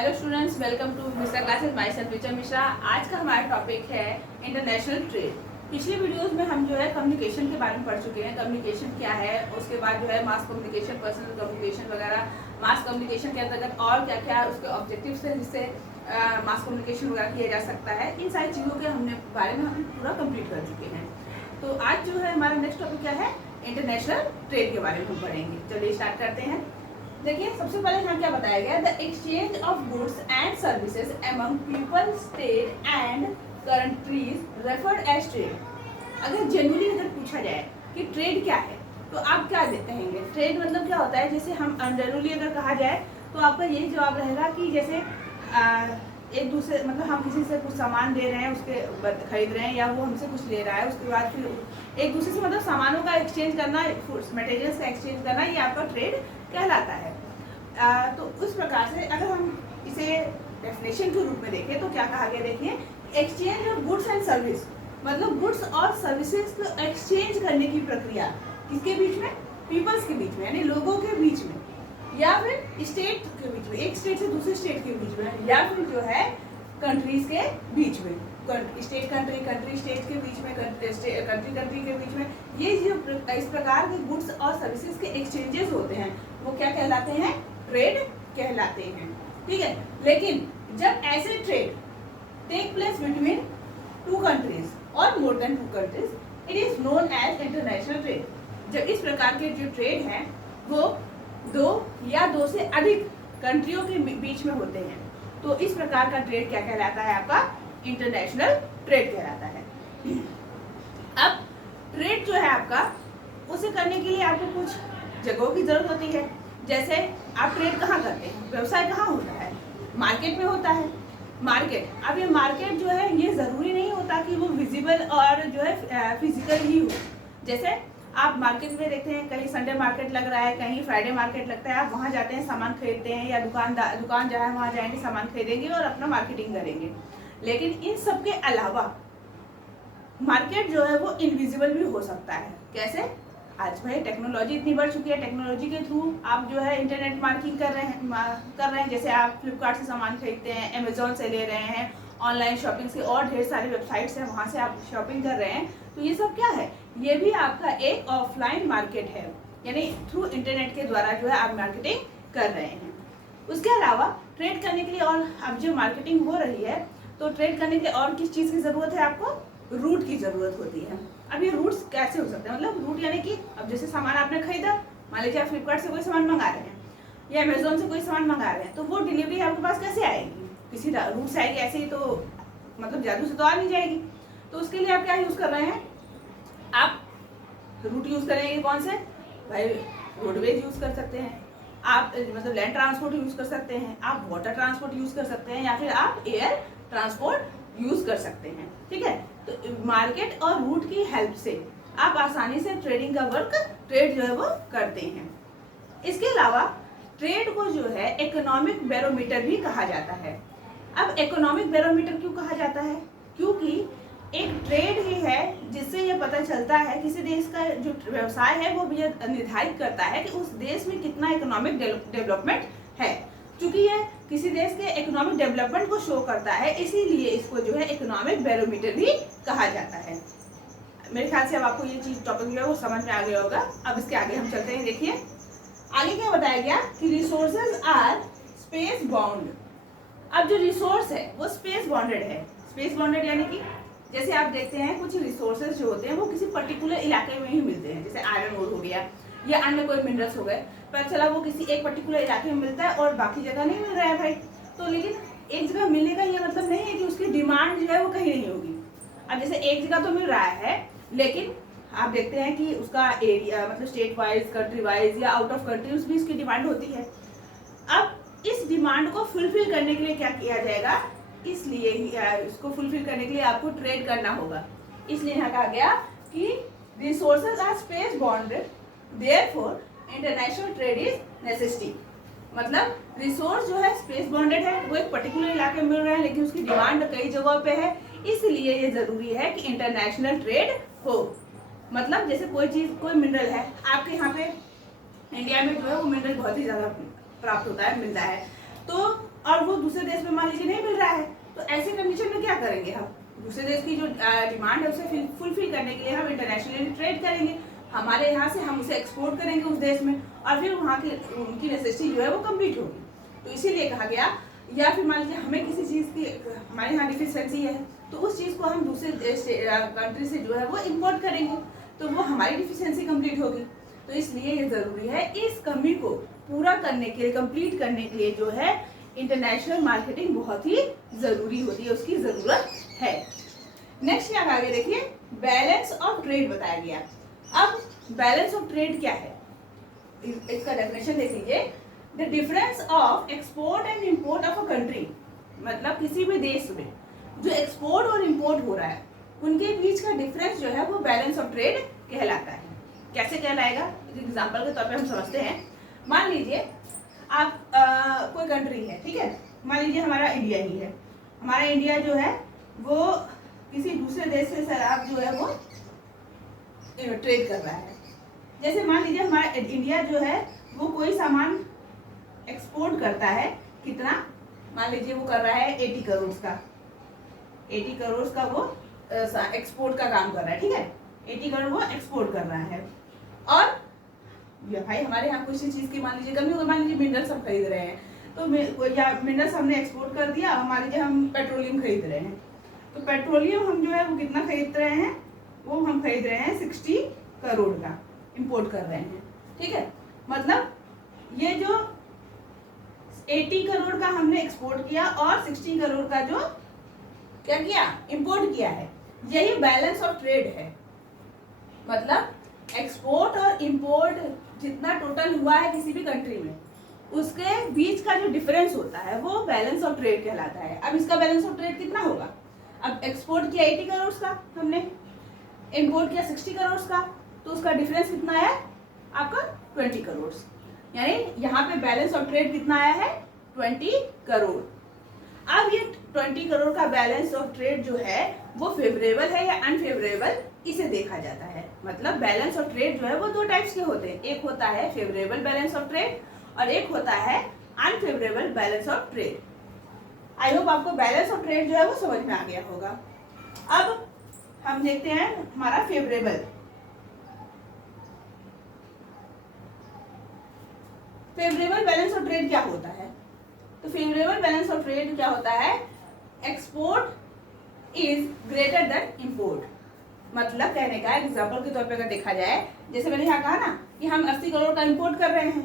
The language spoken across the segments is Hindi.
Hello students, welcome to mister classes. Myself teacher Mishra. आज का हमारा टॉपिक है इंटरनेशनल ट्रेड। पिछले वीडियोस में हम जो है कम्युनिकेशन के बारे में पढ़ चुके हैं। कम्युनिकेशन क्या है, उसके बाद जो है मास कम्युनिकेशन, पर्सनल कम्युनिकेशन वगैरह। मास कम्युनिकेशन के अंतर्गत और क्या क्या उसके ऑब्जेक्टिव्स हैं जिससे मास कम्युनिकेशन वगैरह किया जा सकता है। इन सारी चीज़ों के हमने बारे में हम पूरा कंप्लीट कर चुके हैं। तो आज जो है हमारा नेक्स्ट टॉपिक क्या है, इंटरनेशनल ट्रेड के बारे में हम पढ़ेंगे। चलिए स्टार्ट करते हैं। देखिए, सबसे पहले यहाँ क्या बताया गया, the exchange of goods and services among people, state and countries referred as trade. अगर जनरली अगर पूछा जाए कि ट्रेड क्या है तो आप क्या देते हैं? ट्रेड मतलब क्या होता है? जैसे हम जनरली अगर कहा जाए तो आपका यही जवाब रहेगा कि जैसे एक दूसरे मतलब हम किसी से कुछ सामान दे रहे हैं, उसके खरीद रहे हैं, या वो हमसे कुछ ले रहा है, उसके बाद फिर एक दूसरे से मतलब सामानों का एक्सचेंज करना, मटेरियल्स का एक्सचेंज करना, ये आपका ट्रेड कहलाता है। तो उस प्रकार से अगर हम इसे डेफिनेशन के रूप में देखें तो क्या कहा गया, देखिए, exchange of goods and service मतलब गुड्स और सर्विसेज को एक्सचेंज करने की प्रक्रिया किसके बीच में? पीपल्स के बीच में, यानी लोगों के बीच में, या फिर स्टेट के बीच में, एक स्टेट से दूसरे स्टेट के बीच में, या फिर जो है कंट्रीज के बीच में, स्टेट कंट्री, कंट्री स्टेट के बीच में, कंट्री कंट्री के बीच में। ये जो इस प्रकार के गुड्स और सर्विसेज के एक्सचेंजेस होते हैं वो क्या कहलाते हैं? ट्रेड कहलाते हैं। ठीक है, लेकिन जब ऐसे trade take place between two countries और more than two countries, it is known as international trade. जब इस प्रकार के जो ट्रेड हैं वो दो या दो से अधिक कंट्रियों के बीच में होते हैं तो इस प्रकार का ट्रेड क्या कहलाता है? आपका इंटरनेशनल ट्रेड कहलाता है। अब ट्रेड जो है आपका, उसे करने के लिए आपको कुछ जगहों की जरूरत होती है। जैसे आप ट्रेड कहाँ करते हैं? व्यवसाय कहाँ होता है? मार्केट में होता है। मार्केट, अब ये मार्केट जो है ये ज़रूरी नहीं होता कि वो विजिबल और जो है फिजिकल ही हो। जैसे आप मार्केट में देखते हैं, कहीं संडे मार्केट लग रहा है, कहीं फ्राइडे मार्केट लगता है, आप वहाँ जाते हैं, सामान खरीदते हैं, या दुकान जहाँ है वहाँ जाएंगे, सामान खरीदेंगे और अपना मार्केटिंग करेंगे। लेकिन इन सब के अलावा मार्केट जो है वो इनविजिबल भी हो सकता है। कैसे? आज भाई टेक्नोलॉजी इतनी बढ़ चुकी है, टेक्नोलॉजी के थ्रू आप जो है इंटरनेट मार्केटिंग कर रहे हैं। जैसे आप फ्लिपकार्ट से सामान खरीदते हैं, अमेजोन से ले रहे हैं, ऑनलाइन शॉपिंग से और ढेर सारे वेबसाइट्स हैं, वहाँ से आप शॉपिंग कर रहे हैं। तो ये सब क्या है? ये भी आपका एक ऑफलाइन मार्केट है, यानी थ्रू इंटरनेट के द्वारा जो है आप मार्केटिंग कर रहे हैं। उसके अलावा ट्रेड करने के लिए, और अब जो मार्केटिंग हो रही है तो ट्रेड करने के लिए और किस चीज़ की ज़रूरत है? आपको रूट की ज़रूरत होती है। अब ये रूट्स कैसे हो सकते हैं? मतलब रूट यानी कि अब जैसे सामान आपने खरीदा, मान लीजिए आप फ्लिपकार्ट से कोई सामान मंगा रहे हैं या अमेजोन से कोई सामान मंगा रहे हैं, तो वो डिलीवरी आपके पास कैसे आएगी? किसी रूट से आएगी। ऐसे ही तो मतलब जादू से तो आ नहीं जाएगी। तो उसके लिए आप क्या यूज़ कर रहे हैं? आप रूट यूज़ करेंगे। कौन से? भाई रोडवेज यूज़ कर सकते हैं, आप मतलब लैंड ट्रांसपोर्ट यूज़ कर सकते हैं, आप वाटर ट्रांसपोर्ट यूज़ कर सकते हैं, या फिर आप एयर ट्रांसपोर्ट यूज़ कर सकते हैं। ठीक है, तो मार्केट और रूट की हेल्प से आप आसानी से ट्रेडिंग का वर्क, ट्रेड जो है वो करते हैं। इसके अलावा ट्रेड को जो है इकोनॉमिक बैरोमीटर भी कहा जाता है। अब इकोनॉमिक बैरोमीटर क्यों कहा जाता है? क्योंकि एक ट्रेड ही है जिससे ये पता चलता है, किसी देश का जो व्यवसाय है वो ये निर्धारित करता है कि उस देश में कितना इकोनॉमिक डेवलपमेंट है। क्योंकि ये किसी देश के इकोनॉमिक डेवलपमेंट को शो करता है, इसीलिए इसको जो है इकोनॉमिक बैरोमीटर भी कहा जाता है। मेरे ख्याल से अब आपको ये चीज टॉपिक जो है वो समझ में आ गया होगा। अब इसके आगे हम चलते हैं। देखिए आगे क्या बताया गया कि रिसोर्सेज आर स्पेस बाउंड। अब जो रिसोर्स है वो स्पेस बाउंडेड है। स्पेस बाउंडेड यानी कि जैसे आप देखते हैं कुछ रिसोर्सेज जो होते हैं वो किसी पर्टिकुलर इलाके में ही मिलते हैं, जैसे आयरन ओर हो गया या अन्य कोई मिनरल्स हो गए, पर चला वो किसी एक पर्टिकुलर इलाके में मिलता है और बाकी जगह नहीं मिल रहा है भाई। तो लेकिन एक जगह मिलने का ये मतलब नहीं है कि उसकी डिमांड जो है वो कहीं नहीं होगी। अब जैसे एक जगह तो मिल रहा है, लेकिन आप देखते हैं कि उसका एरिया मतलब स्टेट वाइज, कंट्री वाइज या आउट ऑफ कंट्रीज भी इसकी डिमांड होती है। अब इस डिमांड को फुलफिल करने के लिए क्या किया जाएगा? इसलिए इसको फुलफिल करने के लिए आपको ट्रेड करना होगा। इसलिए यहाँ कहा गया कि resources are space bounded, therefore international trade is necessity. मतलब रिसोर्स जो है स्पेस बाउंडेड है, वो एक पर्टिकुलर इलाके में मिल रहा है, लेकिन उसकी डिमांड कई जगहों पे है, इसलिए ये जरूरी है कि इंटरनेशनल ट्रेड हो। मतलब जैसे कोई चीज़, कोई मिनरल है आपके यहाँ पे इंडिया में जो है वो मिनरल बहुत ही ज़्यादा प्राप्त होता है, मिलता है, तो और वो दूसरे देश में मान लीजिए नहीं मिल रहा है, तो ऐसे कंडीशन में क्या करेंगे हम, दूसरे देश की जो डिमांड है उसे फुलफिल करने के लिए हम इंटरनेशनली ट्रेड करेंगे, हमारे यहाँ से हम उसे एक्सपोर्ट करेंगे उस देश में, और फिर वहाँ की उनकी नेसेसिटी जो है वो कंप्लीट होगी। तो इसीलिए कहा गया, या फिर मान लीजिए हमें किसी चीज़ की हमारे यहाँ डिफिशियंसी है, तो उस चीज़ को हम दूसरे कंट्री से जो है वो इम्पोर्ट करेंगे, तो वो हमारी डिफिशियंसी कंप्लीट होगी। तो इसलिए ये ज़रूरी है, इस कमी को पूरा करने के लिए, कंप्लीट करने के लिए जो है इंटरनेशनल मार्केटिंग बहुत ही ज़रूरी होती है, उसकी ज़रूरत है। नेक्स्ट यहाँ आगे देखिए, बैलेंस ऑफ ट्रेड बताया गया। अब बैलेंस ऑफ ट्रेड क्या है, इसका डेफिनेशन देख लीजिए। The difference of export and import of a country, मतलब किसी भी देश में जो एक्सपोर्ट और इम्पोर्ट हो रहा है उनके बीच का डिफरेंस जो है वो बैलेंस ऑफ ट्रेड कहलाता है। कैसे कहलाएगा, एग्जाम्पल के तौर पे हम समझते हैं। मान लीजिए आप कोई कंट्री है, ठीक है, मान लीजिए हमारा इंडिया ही है, हमारा इंडिया जो है वो किसी दूसरे देश से शराब जो है वो ट्रेड कर रहा है। जैसे मान लीजिए हमारा इंडिया जो है वो कोई सामान एक्सपोर्ट करता है, कितना, मान लीजिए वो कर रहा है 80 करोड़ का, 80 करोड़ का वो एक्सपोर्ट का काम कर रहा है, ठीक है, 80 करोड़ वो एक्सपोर्ट कर रहा है। और भाई हमारे यहाँ किसी चीज़ की मान लीजिए कमी हो, मान लीजिए मिनरल्स हम खरीद रहे हैं, तो या मिनरल्स हमने एक्सपोर्ट कर दिया, मान लीजिए हम पेट्रोलियम खरीद रहे हैं, तो पेट्रोलियम हम जो है वो कितना खरीद रहे हैं, वो हम खरीद रहे हैं 60 करोड़ का, इंपोर्ट कर रहे हैं, ठीक है। मतलब ये जो 80 करोड़ का हमने एक्सपोर्ट किया और 60 करोड़ का जो क्या किया, इंपोर्ट किया है, यही बैलेंस ऑफ ट्रेड है। मतलब एक्सपोर्ट और इंपोर्ट जितना टोटल हुआ है किसी भी कंट्री में, उसके बीच का जो डिफरेंस होता है वो बैलेंस ऑफ ट्रेड कहलाता है। अब इसका बैलेंस ऑफ ट्रेड कितना होगा, अब एक्सपोर्ट किया 80 करोड़ का हमने, इंपोर्ट किया 60 करोड़ का, तो उसका डिफरेंस कितना है आपका 20 करोड़, यानी यहाँ पे बैलेंस ऑफ ट्रेड कितना आया है 20 करोड़। अब ये 20 करोड़ का बैलेंस ऑफ ट्रेड जो है वो फेवरेबल है या अनफेवरेबल, इसे देखा जाता है। मतलब बैलेंस ऑफ ट्रेड जो है वो दो टाइप्स के होते हैं, एक होता है फेवरेबल बैलेंस ऑफ ट्रेड और एक होता है unfavourable balance of trade. I hope आपको बैलेंस ऑफ ट्रेड जो है वो समझ में आ गया होगा। अब हम देखते हैं हमारा फेवरेबल बैलेंस ऑफ ट्रेड क्या होता है। तो फेवरेबल बैलेंस ऑफ ट्रेड क्या होता है, export is greater than import. मतलब कहने का एग्जांपल के तौर पे अगर देखा जाए, जैसे मैंने यहाँ कहा ना कि हम 80 करोड़ का इंपोर्ट कर रहे हैं,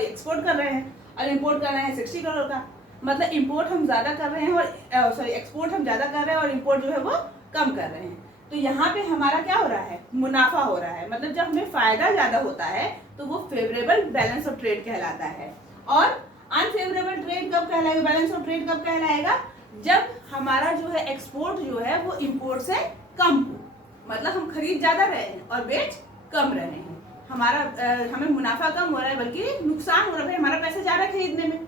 एक्सपोर्ट कर रहे हैं, और इंपोर्ट कर रहे हैं 60 करोड़ का। मतलब इंपोर्ट हम ज़्यादा कर रहे हैं और एक्सपोर्ट हम ज़्यादा कर रहे हैं और इंपोर्ट जो है वो कम कर रहे हैं। तो यहाँ पे हमारा क्या हो रहा है, मुनाफा हो रहा है। मतलब जब हमें फ़ायदा ज़्यादा होता है तो वो फेवरेबल बैलेंस ऑफ ट्रेड कहलाता है। और अनफेवरेबल ट्रेड कब कहलाएगा, बैलेंस ऑफ ट्रेड कब कहलाएगा, जब हमारा जो है एक्सपोर्ट जो है वो इंपोर्ट से कम हो। मतलब हम खरीद ज़्यादा रहे हैं और बेच कम रहे हैं, हमें मुनाफा कम हो रहा है बल्कि नुकसान हो रहा है, हमारा पैसा ज़्यादा खरीदने में।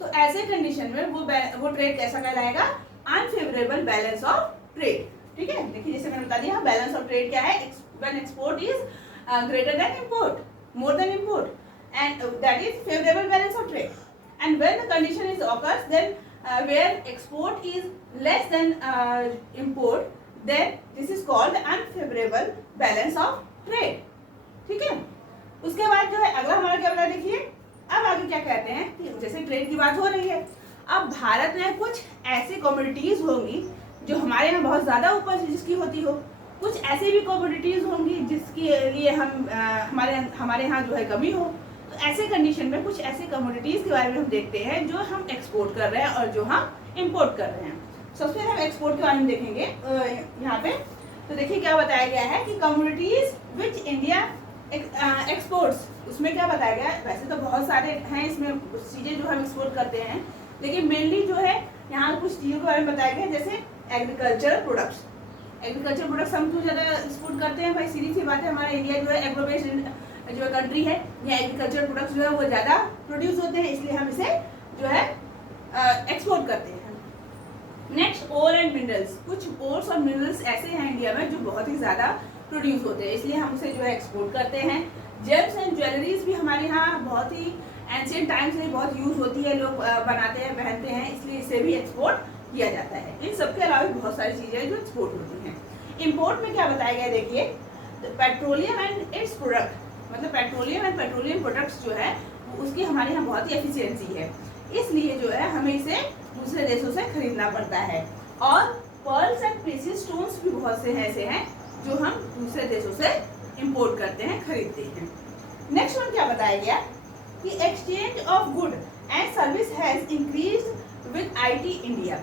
तो ऐसे कंडीशन में वो ट्रेड कैसा कहलाएगा, अनफेवरेबल बैलेंस ऑफ ट्रेड। ठीक है, देखिए जैसे मैंने बता दिया बैलेंस ऑफ ट्रेड क्या है, when export is greater than import, more than import, and that is favourable balance of trade. And when the condition is occurs then where export is less than import, then this is called unfavorable balance of trade। ठीक है, उसके बाद जो है अगला हमारा क्या बोला, देखिए अब आगे क्या कहते हैं कि जैसे ट्रेड की बात हो रही है, अब भारत में कुछ ऐसी कमोडिटीज होंगी जो हमारे यहाँ बहुत ज़्यादा उपज जिसकी होती हो, कुछ ऐसी भी कमोडिटीज होंगी जिसके लिए हमारे यहाँ जो है कमी हो। तो ऐसे कंडीशन में कुछ ऐसे कमोडिटीज के बारे में हम देखते हैं जो हम एक्सपोर्ट कर रहे हैं और जो हम इंपोर्ट कर रहे हैं। सबसे पहले हम एक्सपोर्ट के बारे में देखेंगे यहाँ पे। तो देखिए क्या बताया गया है कि कमोडिटीज विच इंडिया एक्सपोर्ट्स, उसमें क्या बताया गया है, वैसे तो बहुत सारे हैं इसमें चीज़ें जो हम एक्सपोर्ट करते हैं, लेकिन मेनली जो है यहाँ कुछ चीज़ों के बारे में बताया गया है, जैसे एग्रीकल्चर प्रोडक्ट्स। एग्रीकल्चर प्रोडक्ट्स हम क्यों ज़्यादा एक्सपोर्ट करते हैं, भाई सीधी सी बात है, हमारा इंडिया जो है एग्रो बेस्ड जो कंट्री है, यहाँ एग्रीकल्चर प्रोडक्ट्स जो है वो ज़्यादा प्रोड्यूस होते हैं, इसलिए हम इसे जो है एक्सपोर्ट करते हैं। Next, ore and minerals. कुछ ओर्स और मिनरल्स ऐसे हैं इंडिया में जो बहुत ही ज़्यादा प्रोड्यूस होते हैं, इसलिए हम उसे जो है एक्सपोर्ट करते हैं। जेम्स एंड ज्वेलरीज भी हमारे यहाँ बहुत ही एंशिएंट टाइम से बहुत यूज़ होती है, लोग बनाते हैं, पहनते हैं, इसलिए इसे इसे भी एक्सपोर्ट किया जाता है। इन सबके अलावा भी बहुत सारी चीजें जो एक्सपोर्ट होती हैं। इंपोर्ट में क्या बताया गया देखिए, पेट्रोलियम एंड इट्स प्रोडक्ट, मतलब पेट्रोलियम एंड पेट्रोलियम प्रोडक्ट्स जो है उसकी हमारे यहाँ बहुत ही एफिशिएंसी है, इसलिए जो है हमें इसे दूसरे देशों से खरीदना पड़ता है। और पर्ल्स एंड प्रेशियस स्टोन्स भी बहुत से ऐसे हैं जो हम दूसरे देशों से इंपोर्ट करते हैं, खरीदते हैं। नेक्स्ट वन क्या बताया गया कि exchange of good and service has increased with IT India.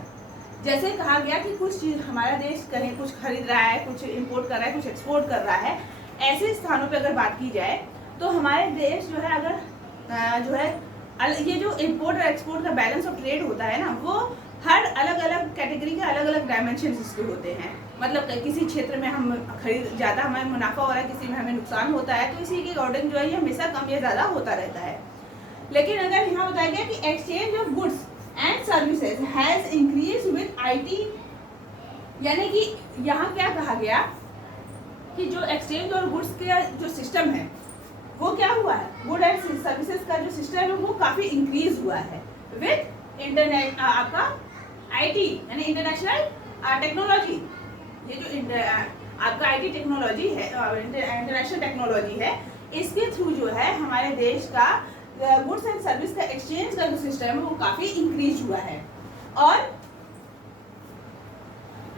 जैसे कहा गया कि कुछ चीज हमारा देश कहीं कुछ खरीद रहा है, कुछ इंपोर्ट कर रहा है, कुछ एक्सपोर्ट कर रहा है, ऐसे स्थानों पे अगर बात की जाए तो हमारे देश जो है अगर जो है ये जो इंपोर्ट और एक्सपोर्ट का बैलेंस ऑफ ट्रेड होता है ना, वो हर अलग अलग कैटेगरी के अलग अलग डायमेंशन इसके होते हैं। मतलब किसी क्षेत्र में हम खरीद ज़्यादा हमें मुनाफा हो रहा है, किसी में हमें नुकसान होता है, तो इसी के अकॉर्डिंग जो है ये हमेशा कम या ज़्यादा होता रहता है। लेकिन अगर यहाँ बताया गया कि exchange of goods and services has increase with IT, यानी कि यहाँ क्या कहा गया कि जो एक्सचेंज और गुड्स का जो सिस्टम है वो क्या हुआ है, गुड एंड सर्विसेज का जो सिस्टम है वो काफ़ी इंक्रीज हुआ है विद इंटरनेट, आपका आईटी यानी इंटरनेशनल टेक्नोलॉजी। ये जो आपका आईटी टेक्नोलॉजी है, इंटरनेशनल टेक्नोलॉजी है, इसके थ्रू जो है हमारे देश का गुड्स एंड सर्विस का एक्सचेंज का जो सिस्टम है वो काफ़ी इंक्रीज हुआ है। और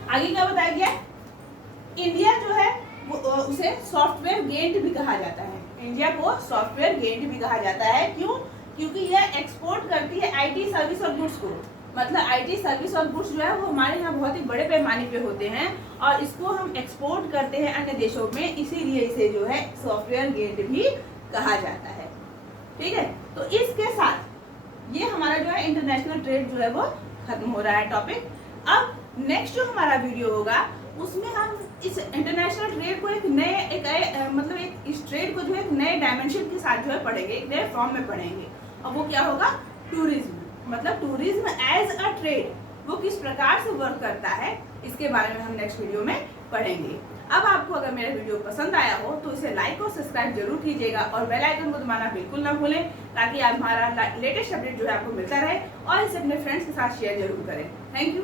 आगे क्या बताया गया, इंडिया जो है उसे सॉफ्टवेयर गेंट भी कहा जाता है। इंडिया को सॉफ्टवेयर गेंट भी कहा जाता है, क्यों? क्योंकि यह एक्सपोर्ट करती है आईटी सर्विस और गुड्स को। मतलब आईटी सर्विस और गुड्स जो है वो हमारे यहाँ बहुत ही बड़े पैमाने पे होते हैं और इसको हम एक्सपोर्ट करते हैं अन्य देशों में, इसीलिए इसे जो है सॉफ्टवेयर गेंट भी कहा जाता है। ठीक है, तो इसके साथ ये हमारा जो है इंटरनेशनल ट्रेड जो है वो खत्म हो रहा है टॉपिक। अब नेक्स्ट जो हमारा वीडियो होगा उसमें हम इस इंटरनेशनल ट्रेड को एक इस ट्रेड को जो है एक नए डायमेंशन के साथ जो है पढ़ेंगे, एक नए फॉर्म में पढ़ेंगे। और वो क्या होगा, टूरिज्म। मतलब टूरिज्म एज अ ट्रेड वो किस प्रकार से वर्क करता है, इसके बारे में हम नेक्स्ट वीडियो में पढ़ेंगे। अब आपको अगर मेरा वीडियो पसंद आया हो तो इसे लाइक और सब्सक्राइब जरूर कीजिएगा और बेल आइकन को दबाना बिल्कुल ना भूलें, ताकि हमारा लेटेस्ट अपडेट जो है आपको मिलता रहे, और इसे अपने फ्रेंड्स के साथ शेयर जरूर करें। Thank you.